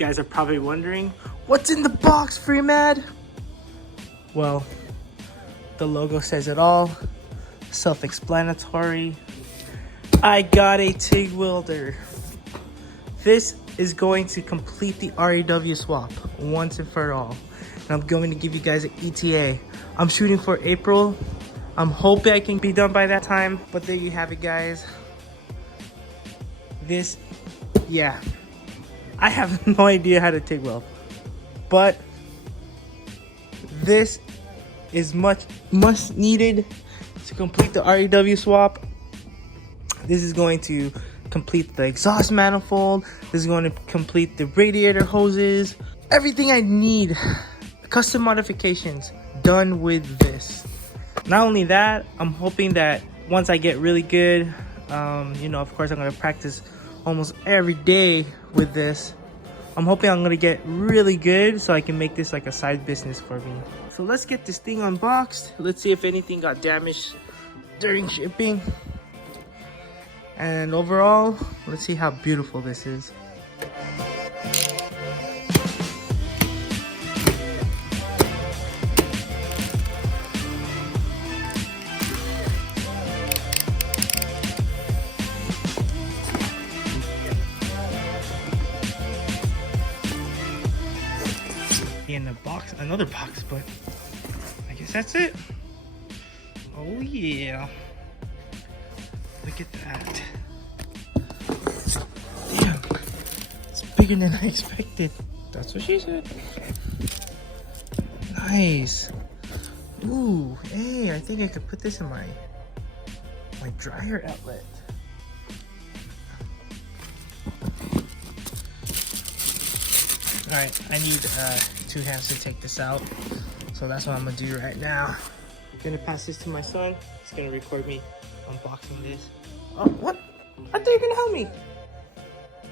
guys are probably wondering, what's in the box, Freemad? Well, the logo says it all. Self-explanatory. I got a TIG welder. This is going to complete the REW swap once and for all. And I'm going to give you guys an ETA. I'm shooting for April. I'm hoping I can be done by that time. But there you have it, guys. This, yeah. I have no idea how to TIG weld. But this is much needed to complete the REW swap. This is going to complete the exhaust manifold. This is going to complete the radiator hoses. Everything I need, custom modifications, done with this. Not only that, I'm hoping that once I get really good, you know, of course I'm going to practice almost every day with this. I'm hoping I'm going to get really good so I can make this like a side business for me. So let's get this thing unboxed. Let's see if anything got damaged during shipping. And overall, let's see how beautiful this is. In the box, another box, but I guess that's it. Oh yeah. Look at that. Damn. It's bigger than I expected. That's what she said. Nice. Ooh, hey, I think I could put this in my dryer outlet. Alright, I need 2 hands to take this out. So that's what I'm gonna do right now. I'm gonna pass this to my son. He's gonna record me unboxing this. Oh, what? I thought you were gonna help me.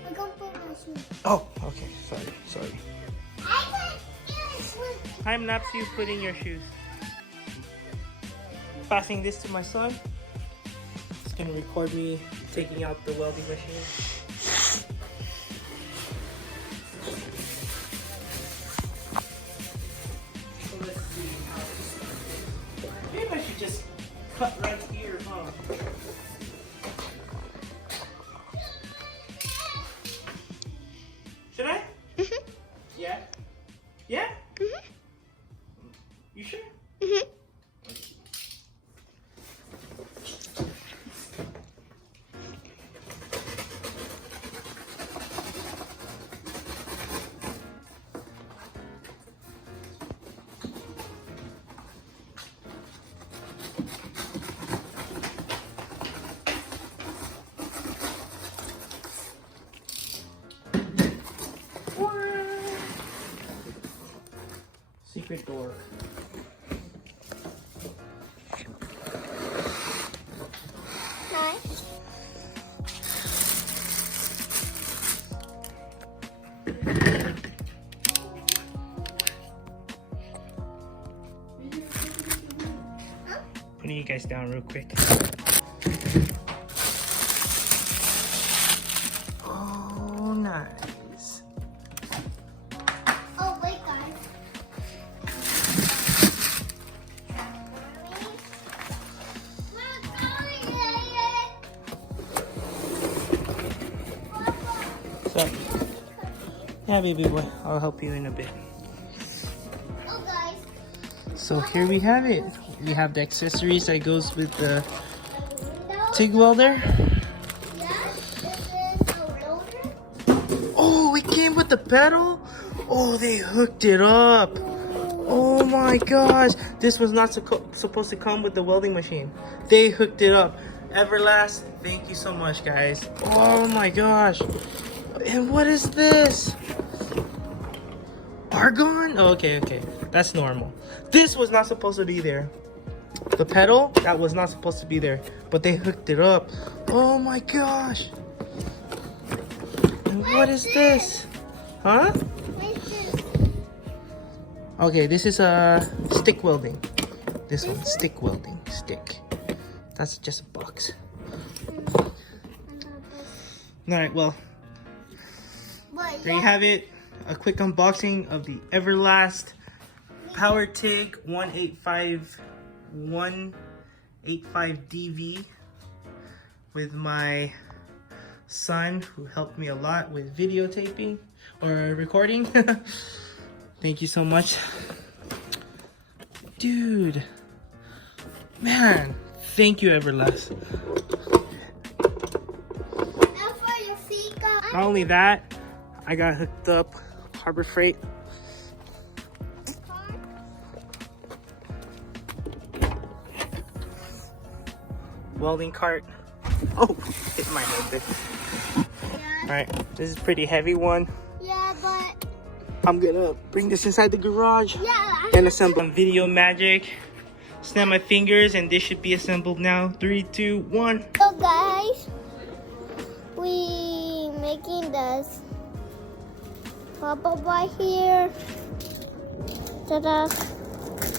I'm gonna put my shoes. Oh, okay. Sorry. Time lapse you putting your shoes. Passing this to my son. He's gonna record me taking out the welding machine. So let's see how. Maybe I should just cut right here, huh? Should I? Mhm. Yeah? Yeah? Mhm. You sure? Mhm. Secret door. Nice. Putting you guys down real quick. Oh, nice. Oh, wait, guys. So, yeah, baby boy, I'll help you in a bit. Oh, guys. So here we have it. We have the accessories that goes with the TIG welder. Oh, it came with the pedal? Oh, they hooked it up. Oh my gosh. This was not supposed to come with the welding machine. They hooked it up. Everlast, thank you so much, guys. Oh my gosh. And what is this? Argon? Oh, okay. That's normal. This was not supposed to be there. The pedal, that was not supposed to be there. But they hooked it up. Oh my gosh. And what is this? Huh? Okay, this is a stick welding. This one, stick welding, stick. That's just a box. Alright, well, there you have it. a quick unboxing of the Everlast Power Tig 185DV with my son, who helped me a lot with videotaping or recording. Thank you so much, dude. Man, thank you, Everlast. Not only that, I got hooked up Harbor Freight. Welding cart. Oh, hit my head there. Yeah. Alright, this is a pretty heavy one. Yeah, but I'm gonna bring this inside the garage yeah. and assemble. Video magic. Snap my fingers and this should be assembled now. 3, 2, 1. So guys, we making this bubble right here. Ta-da!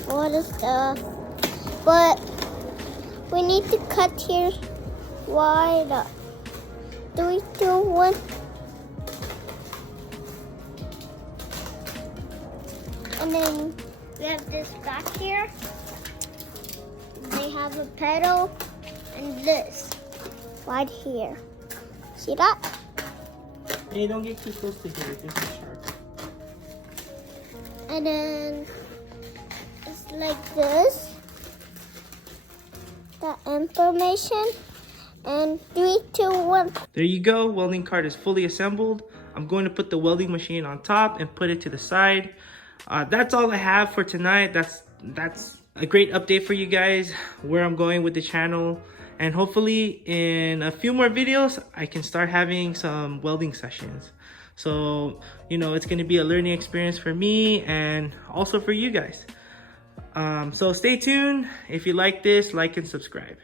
All the stuff, but we need to cut here wide up. 3, 2, 1. And then we have this back here. They have a pedal and this right here. See that? Hey, don't get too close to here. This is sharp. And then it's like this. The information. And 3, 2, 1. There you go. Welding cart is fully assembled. I'm going to put the welding machine on top and put it to the side. That's all I have for tonight. That's a great update for you guys, where I'm going with the channel. And hopefully in a few more videos, I can start having some welding sessions. So, you know, it's going to be a learning experience for me and also for you guys. So stay tuned. If you like this, like and subscribe.